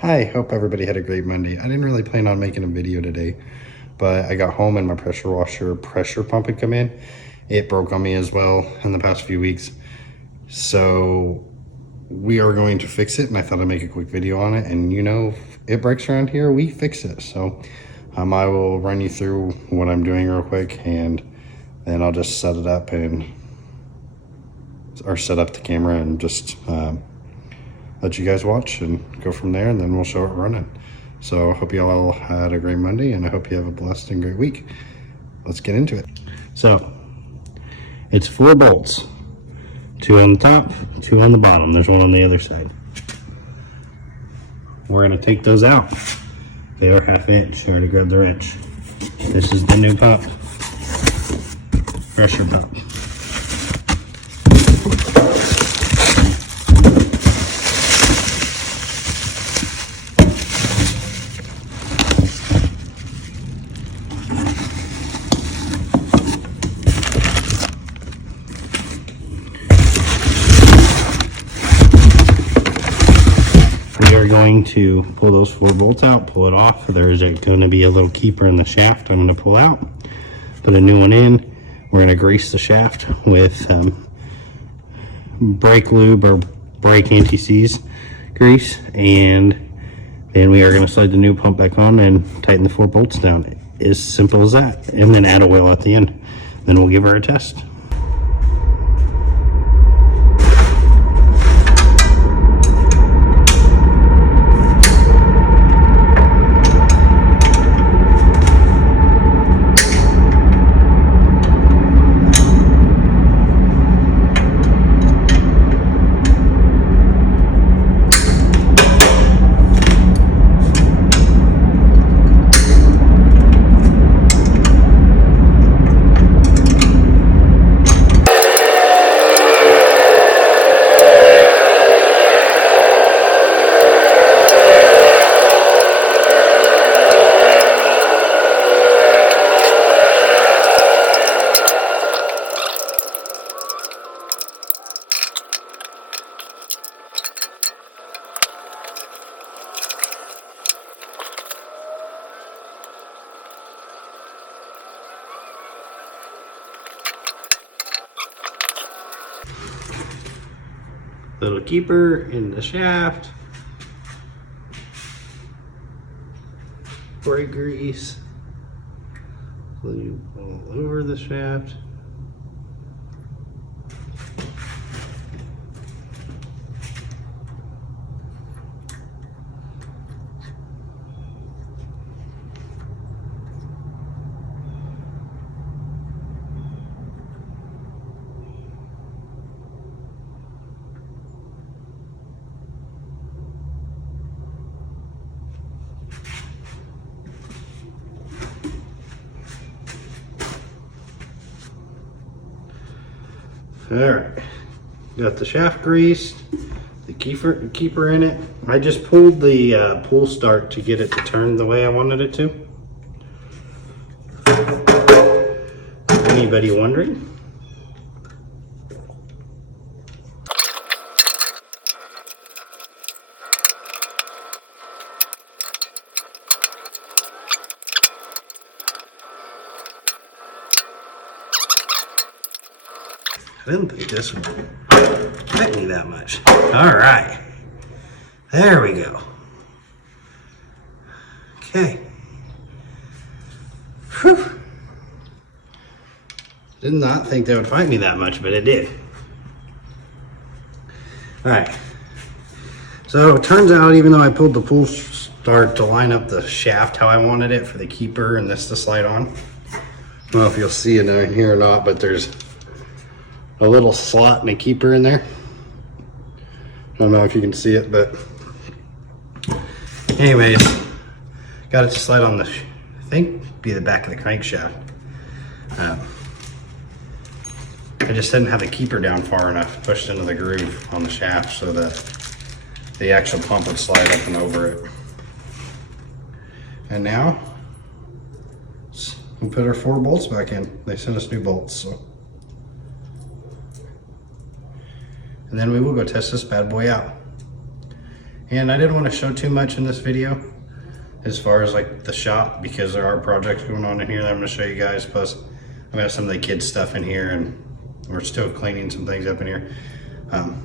Hi, hope everybody had a great Monday. I didn't really plan on making a video today, but I got home and my pressure washer pressure pump had come in. It broke on me as well in the past few weeks. So we are going to fix it, and I thought I'd make a quick video on it. And you know, if it breaks around here, we fix it. So I will run you through what I'm doing real quick, and then I'll just set it up or set up the camera and just let you guys watch and go from there, and then we'll show it running. So I hope you all had a great Monday, and I hope you have a blessed and great week. Let's get into it. So it's 4 bolts, 2 on the top, 2 on the bottom. There's one on the other side. We're gonna take those out. They are 1/2 inch. I already grabbed the wrench. This is the new pump, pressure pump. We are going to pull those 4 bolts out, pull it off. There's going to be a little keeper in the shaft I'm going to pull out, put a new one in. We're going to grease the shaft with brake lube or brake anti-seize grease, and then we are going to slide the new pump back on and tighten the 4 bolts down. As simple as that, and then add a wheel at the end. Then we'll give her a test. Little keeper in the shaft, brake grease, all over the shaft. All right, got the shaft greased, the keeper in it. I just pulled the pull start to get it to turn the way I wanted it to. Anybody wondering? I didn't think this would fit me that much. All right, there we go. Okay. Whew. Did not think they would fight me that much, but it did. All right. So it turns out, even though I pulled the pull start to line up the shaft how I wanted it for the keeper and this to slide on, I don't know if you'll see it down here or not, but there's a little slot and a keeper in there. I don't know if you can see it, but anyways, got it to slide on the, I think, be the back of the crankshaft. I just didn't have the keeper down far enough, pushed into the groove on the shaft so that the actual pump would slide up and over it. And now we'll put our 4 bolts back in. They sent us new bolts, so. And then we will go test this bad boy out. And I didn't want to show too much in this video as far as like the shop, because there are projects going on in here that I'm going to show you guys. Plus I have some of the kids stuff in here, and we're still cleaning some things up in here,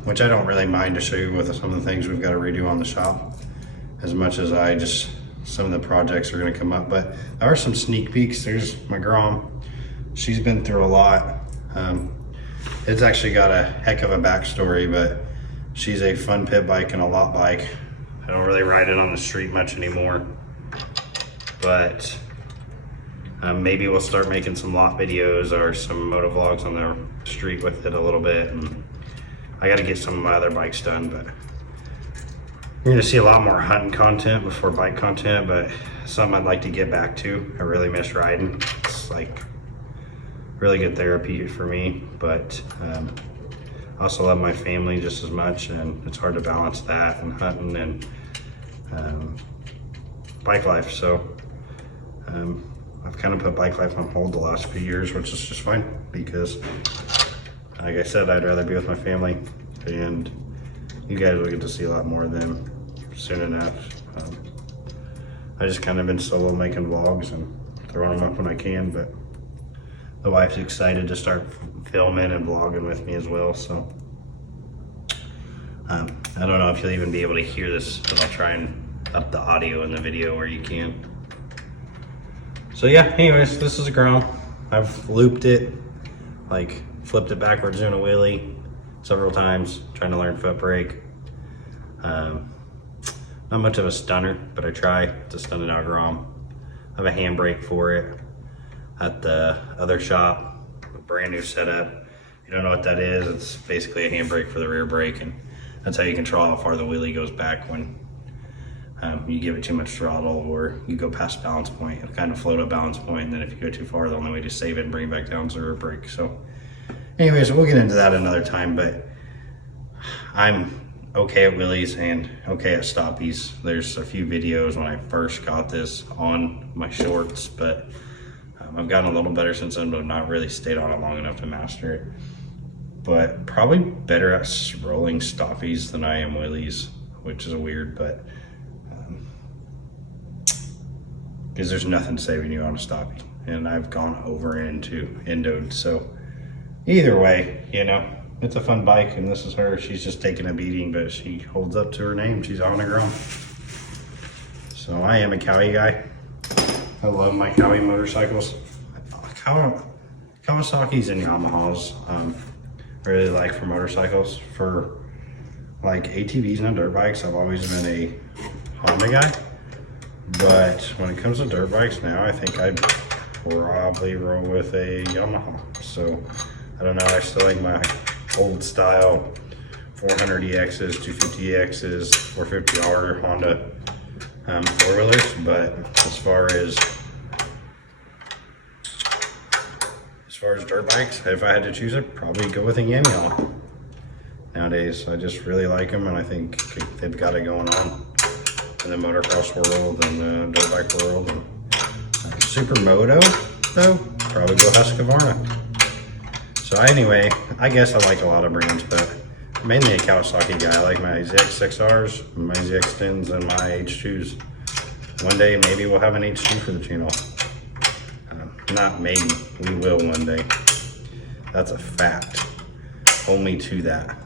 which I don't really mind to show you with some of the things we've got to redo on the shop, as much as some of the projects are going to come up. But there are some sneak peeks. There's my Grom. She's been through a lot. It's actually got a heck of a backstory, but she's a fun pit bike and a lot bike. I don't really ride it on the street much anymore, but maybe we'll start making some lot videos or some moto vlogs on the street with it a little bit. And I got to get some of my other bikes done, but you're going to see a lot more hunting content before bike content, but something I'd like to get back to. I really miss riding. It's like really good therapy for me, but I also love my family just as much, and it's hard to balance that and hunting and bike life. So I've kind of put bike life on hold the last few years, which is just fine, because like I said, I'd rather be with my family, and you guys will get to see a lot more of them soon enough. I just kind of been solo making vlogs and throwing them up when I can, but the wife's excited to start filming and vlogging with me as well. So I don't know if you'll even be able to hear this, but I'll try and up the audio in the video where you can. So yeah, anyways, this is a Grom. I've looped it, like flipped it backwards doing a wheelie several times, trying to learn foot brake. Not much of a stunner, but I try to stun it out Grom. I have a handbrake for it at the other shop, a brand new setup. If you don't know what that is, it's basically a handbrake for the rear brake, and that's how you control how far the wheelie goes back when you give it too much throttle or you go past balance point. It'll kind of float at balance point, and then if you go too far, the only way to save it and bring it back down is the rear brake. So anyways, we'll get into that another time, but I'm okay at wheelies and okay at stoppies. There's a few videos when I first got this on my shorts, but I've gotten a little better since then, but not really stayed on it long enough to master it. But probably better at rolling stoppies than I am wheelies, which is weird, but because there's nothing saving you on a stoppie, and I've gone over into endoed. So either way, you know, it's a fun bike, and this is her. She's just taking a beating, but she holds up to her name. She's on her own. So I am a Cowie guy. I love my Cowie motorcycles. Kawasaki's and Yamahas I really like for motorcycles. For like ATVs and dirt bikes, I've always been a Honda guy. But when it comes to dirt bikes now, I think I'd probably roll with a Yamaha. So I don't know, I still like my old style 400EXs, 250EXs, 450R Honda four-wheelers, but as far as dirt bikes, if I had to choose it, probably go with a Yamaha. Nowadays, I just really like them, and I think they've got it going on in the motocross world and the dirt bike world. And Supermoto, though, probably go Husqvarna. So anyway, I guess I like a lot of brands, but I'm mainly a Kawasaki guy. I like my ZX6Rs, my ZX10s, and my H2s. One day, maybe we'll have an H2 for the channel. Not maybe, we will one day. That's a fact. Only to that.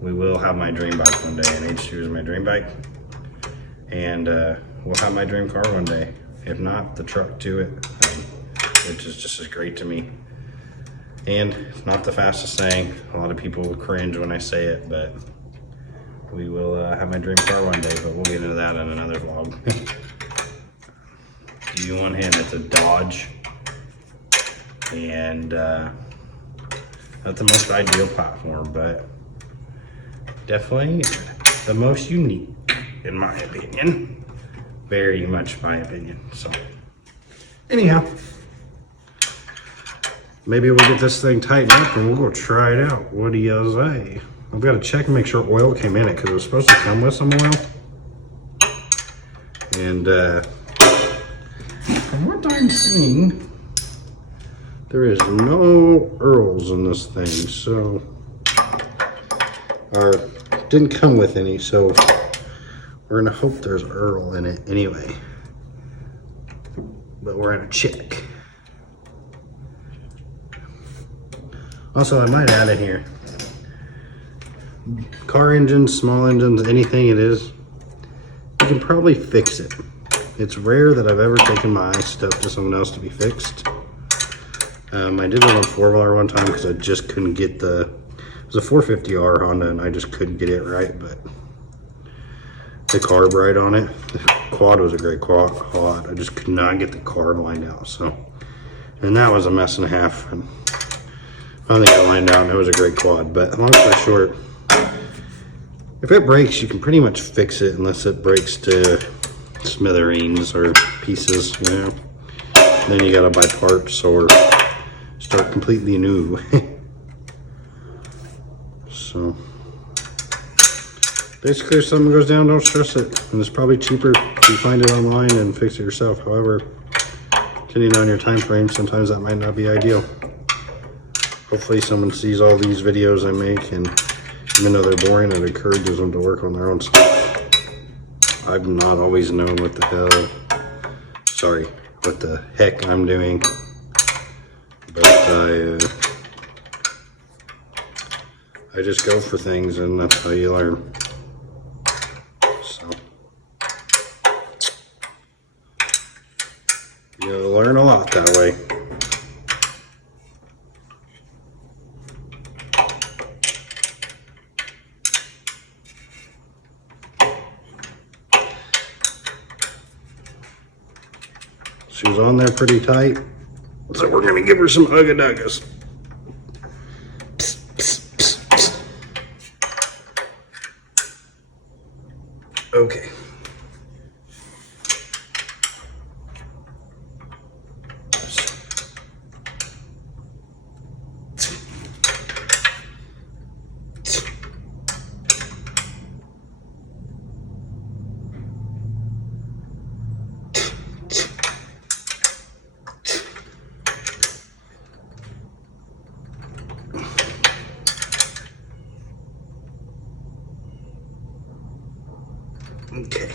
We will have my dream bike one day, and H2 is my dream bike. And we'll have my dream car one day. If not, the truck to it, which is just as great to me. And it's not the fastest saying. A lot of people will cringe when I say it, but we will have my dream car one day, but we'll get into that in another vlog. Give you one hint, it's a Dodge. And not the most ideal platform, but definitely the most unique, in my opinion. Very much my opinion. So anyhow, maybe we'll get this thing tightened up and we'll go try it out. What do you say? I've got to check and make sure oil came in it, because it was supposed to come with some oil. And from what I'm seeing, there is no Earls in this thing, so, or didn't come with any, so We're gonna hope there's Earl in it anyway. But we're gonna check. Also, I might add in here, car engines, small engines, anything it is, you can probably fix it. It's rare that I've ever taken my stuff to someone else to be fixed. I did it on 4-wheeler one time because I just couldn't get it was a 450R Honda and I just couldn't get it right, but the carb right on it. The quad was a great quad. I just could not get the carb lined out, so. And that was a mess and a half. And finally got it lined out and it was a great quad, but long story short, if it breaks, you can pretty much fix it unless it breaks to smithereens or pieces, you know. Then you gotta buy parts or start completely new. So basically, if something goes down, don't stress it. And it's probably cheaper if you find it online and fix it yourself. However, depending on your time frame, sometimes that might not be ideal. Hopefully someone sees all these videos I make, and even though they're boring, it encourages them to work on their own stuff. I've not always known what the heck I'm doing, but I just go for things, and that's how you learn. So you'll learn a lot that way. She was on there pretty tight, so we're gonna give her some Ugga-Duggas. Okay. Okay.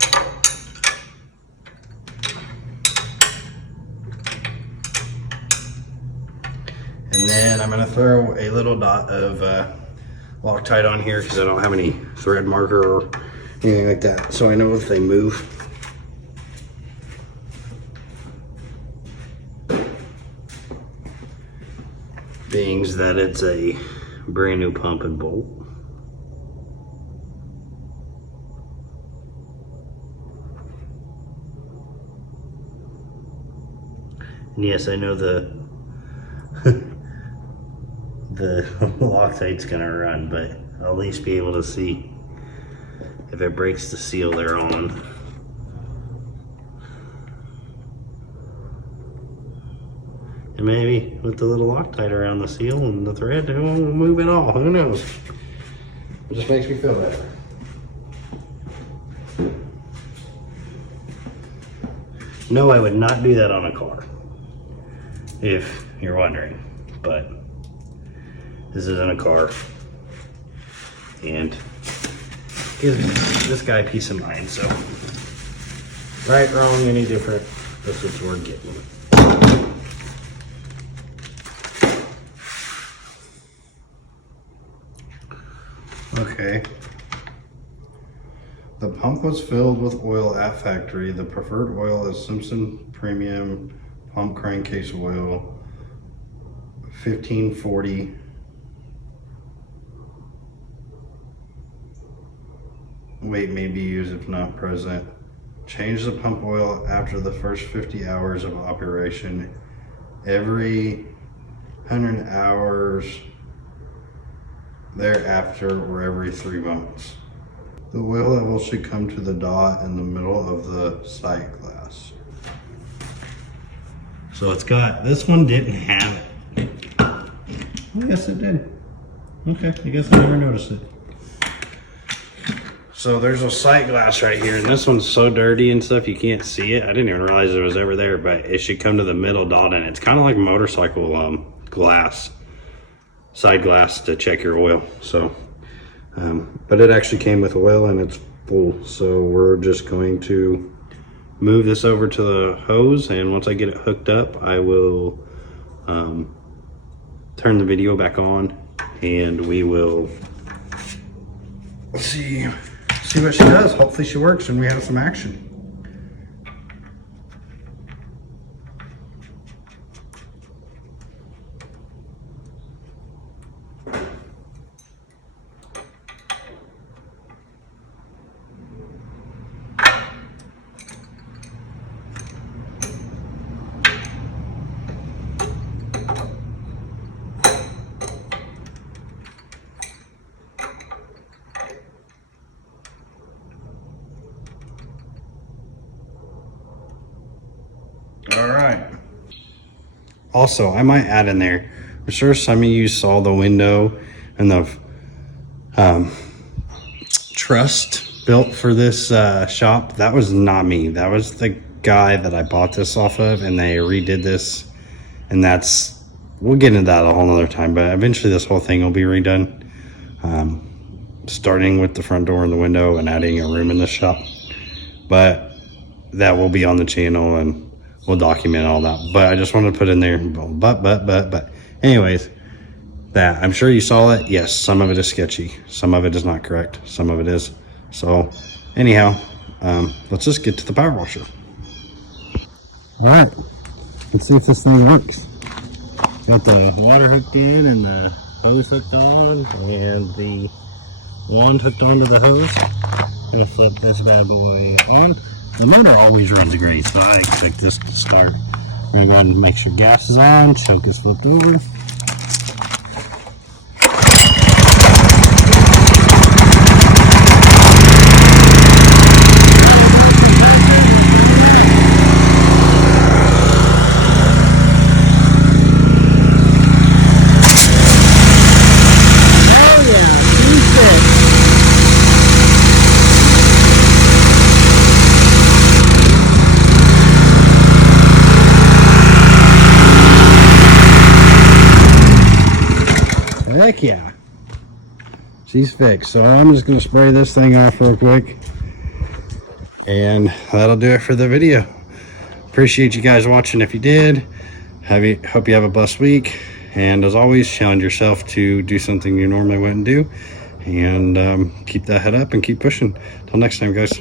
And then I'm going to throw a little dot of Loctite on here because I don't have any thread marker or anything like that, so I know if they move. Being that it's a brand new pump and bolt. And yes, I know the Loctite's gonna run, but I'll at least be able to see if it breaks the seal they're on. And maybe with the little Loctite around the seal and the thread, it won't move at all. Who knows? It just makes me feel better. No, I would not do that on a car, if you're wondering, but this isn't a car, and gives this guy peace of mind. So right, wrong, any different, that's what we're getting. Okay. The pump was filled with oil at factory. The preferred oil is Simpson Premium Pump Crankcase Oil, 1540. Weight may be used if not present. Change the pump oil after the first 50 hours of operation. Every 100 hours thereafter, or every 3 months. The oil level should come to the dot in the middle of the sight glass. So it's got, this one didn't have it. Yes, it did. Okay, I guess I never noticed it. So there's a sight glass right here, and this one's so dirty and stuff you can't see it. I didn't even realize it was ever there, but it should come to the middle dot, and it's kind of like motorcycle glass, side glass to check your oil. So, but it actually came with oil, and it's full. So we're just going to move this over to the hose, and once I get it hooked up, I will turn the video back on, and we will see what she does. Hopefully she works and we have some action. All right. Also, I might add in there, I'm sure some of you saw the window and the trust built for this shop. That was not me. That was the guy that I bought this off of, and they redid this. And that's, we'll get into that a whole nother time, but eventually this whole thing will be redone. Starting with the front door and the window and adding a room in the shop. But that will be on the channel and we'll document all that. But I just wanted to put in there, but anyways, that I'm sure you saw it. Yes, some of it is sketchy, some of it is not correct, some of it is. So anyhow, let's just get to the power washer. All right, let's see if this thing works. Got the water hooked in and the hose hooked on and the wand hooked onto the hose. I'm gonna flip this bad boy on. The motor always runs great, so I expect this to start. We're gonna go ahead and make sure gas is on, choke is flipped over. Heck yeah, she's fixed. So I'm just gonna spray this thing off real quick, and that'll do it for the video. Appreciate you guys watching. If you did, hope you have a blessed week, and as always, challenge yourself to do something you normally wouldn't do, and keep that head up and keep pushing. Till next time, guys.